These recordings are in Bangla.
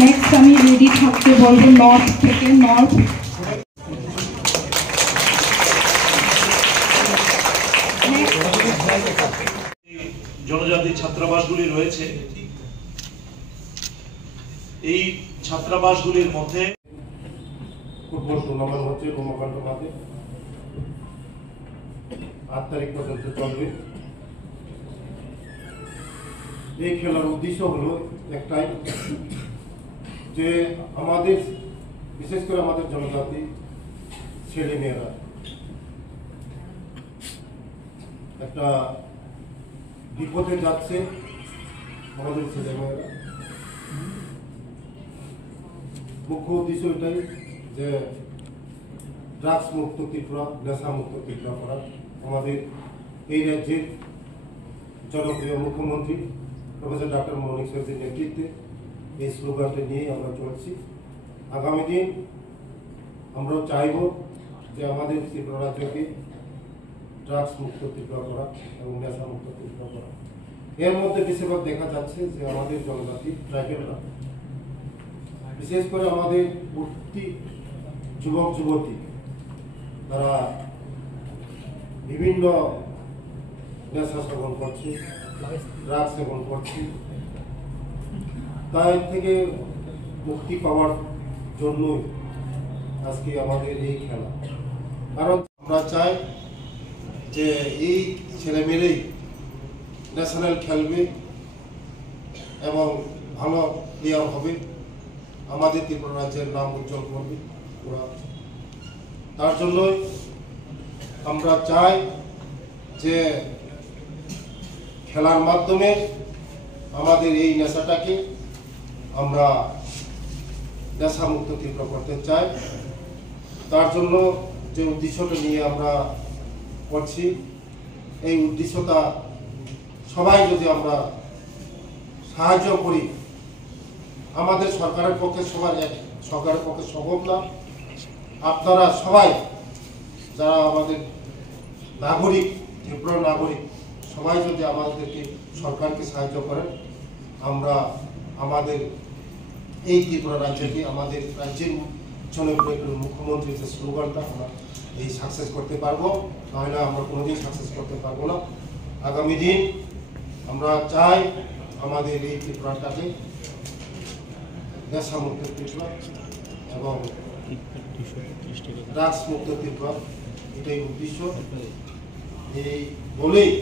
নেক্সট আমি রেডি থাকতে বলবো নর্থ থেকে। নর্থ জনজাতি ছাত্রাবাসগুলি রয়েছে, এই ছাত্রাবাসগুলির মধ্যে ফুটবল টুর্নামেন্ট হচ্ছে রোমাকান্ত মাঠে 8 তারিখ পর্যন্ত চলবে। এই খেলার উদ্দেশ্য হলো একটাই, যে আমাদের বিশেষ করে আমাদের জনজাতি ছেলেমেয়েরা একটা বিপদে যাচ্ছে। আমাদের ছেলেমেয়েরা মুখ্য উদ্দেশ্য এটাই যে ড্রাগস মুক্ত ত্রিপুরা, নেশা মুক্ত ত্রিপুরা করা। আমাদের এই রাজ্যের জনপ্রিয় মুখ্যমন্ত্রী প্রফেসর ডক্টর মৌলিক সরকারের নেতৃত্বে এই স্লোগানটা নিয়ে আমরা চলছি। আগামী দিন আমরা চাইব যে আমাদের ত্রিপুরা রাজ্যকে ড্রাগস মুক্ত ত্রিপুরা করা এবং নেশা মুক্ত ত্রিপুরা করা। এর মধ্যে বেশিরভাগ দেখা যাচ্ছে যে আমাদের জনজাতি ট্রাইবেলরা, বিশেষ করে আমাদের উঠতি যুবক যুবতী, তারা বিভিন্ন নেশা সেবন করছে, ড্রাগস সেবন করছে। তাই থেকে মুক্তি পাওয়ার জন্যই আজকে আমাদের এই খেলা। কারণ আমরা চাই যে এই ছেলেমেয়েরাই ন্যাশনাল খেলবে এবং ভালো প্লেয়ার হবে, আমাদের ত্রিপুরা রাজ্যের নাম উজ্জ্বল করবে ওরা। তার জন্যই আমরা চাই যে খেলার মাধ্যমে আমাদের এই নেশাটাকে আমরা নেশামুক্ত ত্রিপুরা করতে চাই। তার জন্য যে উদ্দেশ্যটা নিয়ে আমরা করছি, এই উদ্দেশ্যটা সবাই যদি আমরা সাহায্য করি, আমাদের সরকারের পক্ষে সরকারের পক্ষে সম্ভব না। আপনারা সবাই যারা আমাদের নাগরিক, ত্রিপুরা নাগরিক, সবাই যদি আমাদেরকে সরকারকে সাহায্য করেন, আমরা আমাদের এই ত্রিপুরা রাজ্যকে, আমাদের রাজ্যের জনপ্রিয় মুখ্যমন্ত্রীর যে স্লোগানটা আমরা এই সাকসেস করতে পারবো, নাহলে আমরা কোনোদিন সাকসেস করতে পারবো না। আগামী দিন আমরা চাই আমাদের এই ত্রিপুরাটাকে নেশামুক্ত ত্রিপুরা এবং ড্রাগস মুক্ত ত্রিপুরা, এটাই উদ্দেশ্য। এই বলেই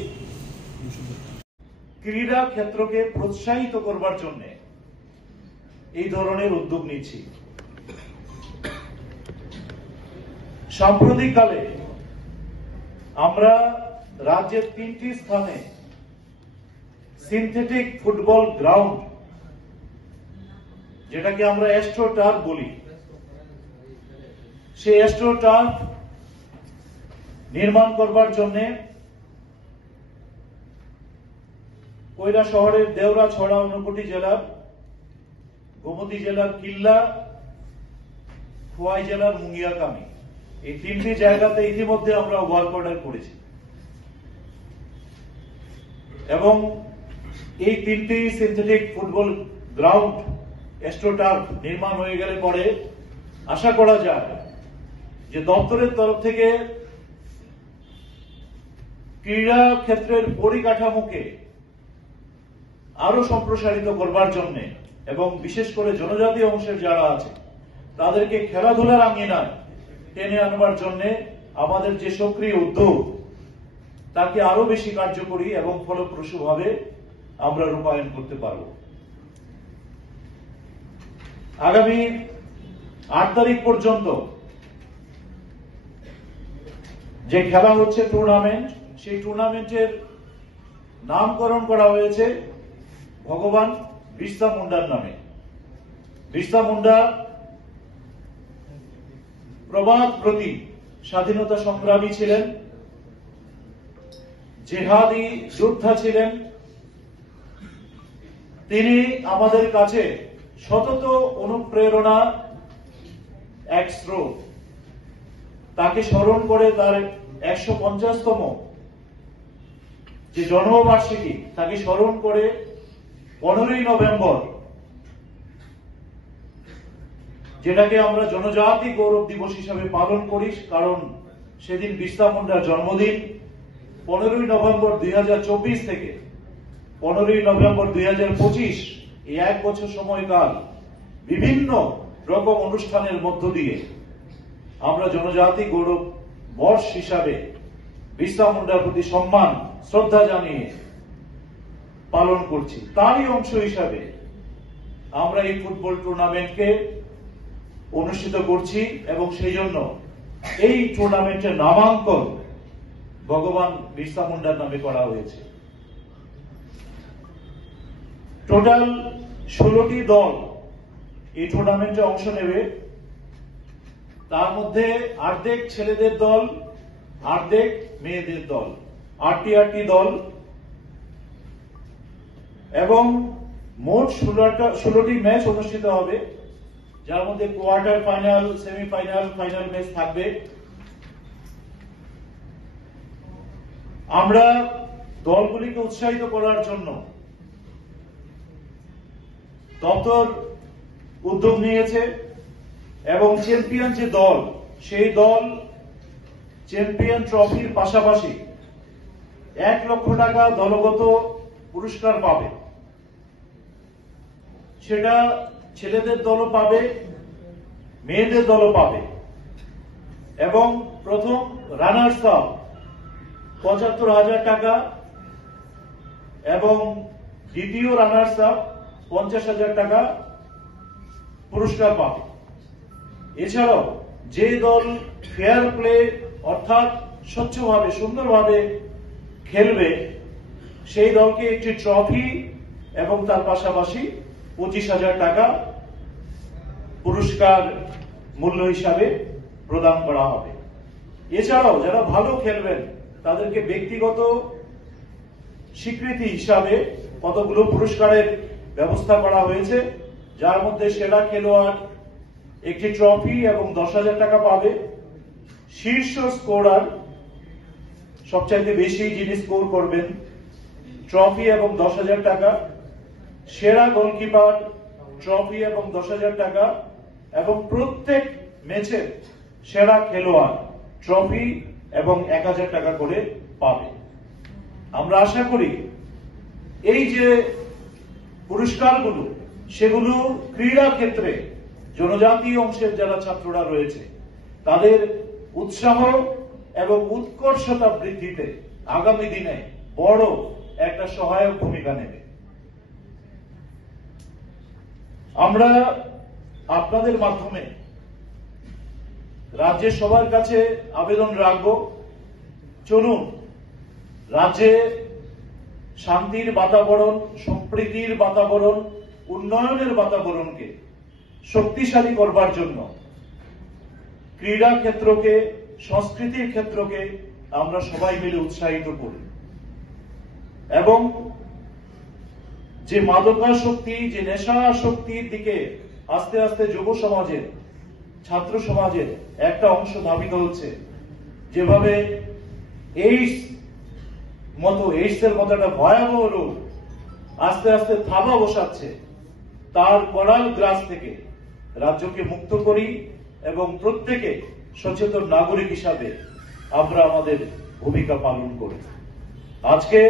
ক্রীড়া ক্ষেত্রকে প্রোৎসাহিত করবার জন্য এই ধরনের উদ্যোগ নিচ্ছি। সাম্প্রতিককালে আমরা রাজ্যের 3টি স্থানে সিনথেটিক ফুটবল গ্রাউন্ড, যেটাকে আমরা অ্যাস্ট্রো টার্ফ বলি, সেই অ্যাস্ট্রো টার্ফ নির্মাণ করবার জন্য কৈলা শহরের দেওরা, ছড়া, ঊনকোটি জেলার, গোমতী জেলার কিল্লা, খোয়াই জেলার মুঙ্গিয়াকামি, এই 3টি জায়গাতে ইতিমধ্যে আমরা ওয়ার্ক অর্ডার করেছি এবং এই 3টি synthetic football ground astro turf নির্মাণ হয়ে গেলে পরে আশা করা যায় যে দপ্তরের তরফ থেকে ক্রীড়া ক্ষেত্রের পরিকাঠামোকে আরো সম্প্রসারিত করবার জন্য এবং বিশেষ করে জনজাতি অংশের যারা আছে তাদেরকে খেলাধুলার আঙ্গিনায় টেনে আনবার জন্য আমাদের যে সক্রিয় উদ্যোগ, তাকে আরো বেশি কার্যকরী এবং ফলপ্রসূভাবে আমরা রূপায়ণ করতে পারব। আগামী 8 তারিখ পর্যন্ত যে খেলা হচ্ছে টুর্নামেন্ট, সেই টুর্নামেন্টের নামকরণ করা হয়েছে ভগবান বিরসা মুন্ডার নামে। বিরসা মুন্ডা প্রবাদ প্রতি স্বাধীনতা সংগ্রামী ছিলেন, জেহাদি যোদ্ধা ছিলেন। তিনি আমাদের কাছে সতত অনুপ্রেরণা, এক স্রোত। তাকে স্মরণ করে তার 150তম যে জন্মবার্ষিকী তাকে স্মরণ করে 15ই নভেম্বর, যেটাকে আমরা জনজাতি গৌরব দিবস হিসাবে পালন করি, কারণ সেদিন বিরসা মুন্ডার জন্মদিন। 15ই নভেম্বর 2024 থেকে 15ই নভেম্বর 2025, এই 1 বছর সময়কাল বিভিন্ন রকম অনুষ্ঠানের মধ্য দিয়ে আমরা জনজাতি গৌরব বর্ষ হিসাবে বিরসা মুন্ডার প্রতি সম্মান শ্রদ্ধা জানিয়ে পালন করছি। তারই অংশ হিসাবে আমরা এই ফুটবল টুর্নামেন্টকে অনুষ্ঠিত করছি এবং সেই জন্য এই টুর্নামেন্টের নামাঙ্কন ভগবান বিরসা মুন্ডার নামে করা হয়েছে। টোটাল 16টি দল এই টুর্নামেন্টে অংশ নেবে। তার মধ্যে অর্ধেক ছেলেদের দল, অর্ধেক মেয়েদের দল, 8টি দল, এবং মোট 16টি ম্যাচ অনুষ্ঠিত হবে, যার মধ্যে quarter final, semifinal, final match থাকবে। আমরা দলগুলিকে উৎসাহিত করার জন্য দপ্তর উদ্যোগ নিয়েছে এবং চ্যাম্পিয়ন যে দল, সেই দল চ্যাম্পিয়ন ট্রফির পাশাপাশি 1 লক্ষ টাকা দলগত পুরস্কার পাবে। সেটা ছেলেদের দলও পাবে, মেয়েদের দলও পাবে। এবং প্রথম রানার্স আপ 75,000 টাকা এবং দ্বিতীয় রানার্স আপ 50,000 টাকা পুরস্কার পাবে। এছাড়াও যে দল ফেয়ার প্লে অর্থাৎ স্বচ্ছভাবে সুন্দরভাবে খেলবে, সেই দলকে একটি ট্রফি এবং তার পাশাপাশি 25,000 টাকা পুরস্কার মূল্য হিসাবে প্রদান করা হবে। এছাড়াও যারা ভালো খেলবেন তাদেরকে ব্যক্তিগত স্বীকৃতি হিসাবে কতগুলো পুরস্কারের ব্যবস্থা করা হয়েছে, যার মধ্যে সেরা খেলোয়াড় একটি ট্রফি এবং 10,000 টাকা পাবে। শীর্ষ স্কোরার, সবচাইতে বেশি যিনি স্কোর করবেন, ট্রফি এবং 10,000 টাকা। সেরা গোলকিপার ট্রফি এবং 10,000 টাকা, এবং প্রত্যেক ম্যাচের সেরা খেলোয়াড় ট্রফি এবং 1,000 টাকা করে পাবে। আমরা আশা করি এই যে পুরস্কারগুলো, সেগুলো ক্রীড়া ক্ষেত্রে জনজাতীয় অংশের যারা ছাত্ররা রয়েছে তাদের উৎসাহ এবং উৎকর্ষতা বৃদ্ধিতে আগামী দিনে বড় একটা সহায়ক ভূমিকা নেবে। আমরা আপনাদের মাধ্যমে রাজ্যের সবার কাছে আবেদন রাখব, চলুন রাজ্যে শান্তির বাতাবরণ, সম্প্রীতির বাতাবরণ, উন্নয়নের বাতাবরণকে শক্তিশালী করবার জন্য ক্রীড়া ক্ষেত্রকে, সংস্কৃতির ক্ষেত্রকে আমরা সবাই মিলে উৎসাহিত করি এবং যে মাদকাসক্তি, যে নেশাসক্তির দিকে আস্তে আস্তে যুব সমাজের, ছাত্র সমাজের একটা অংশ ধাবিত হচ্ছে, যেভাবে এইডসের মতো একটা ভয়াবহ রোগ আস্তে আস্তে থাবা বসাচ্ছে, তার করাল গ্রাস থেকে রাজ্যকে মুক্ত করি এবং প্রত্যেকে সচেতন নাগরিক হিসাবে আমরা আমাদের ভূমিকা পালন করি। আজকে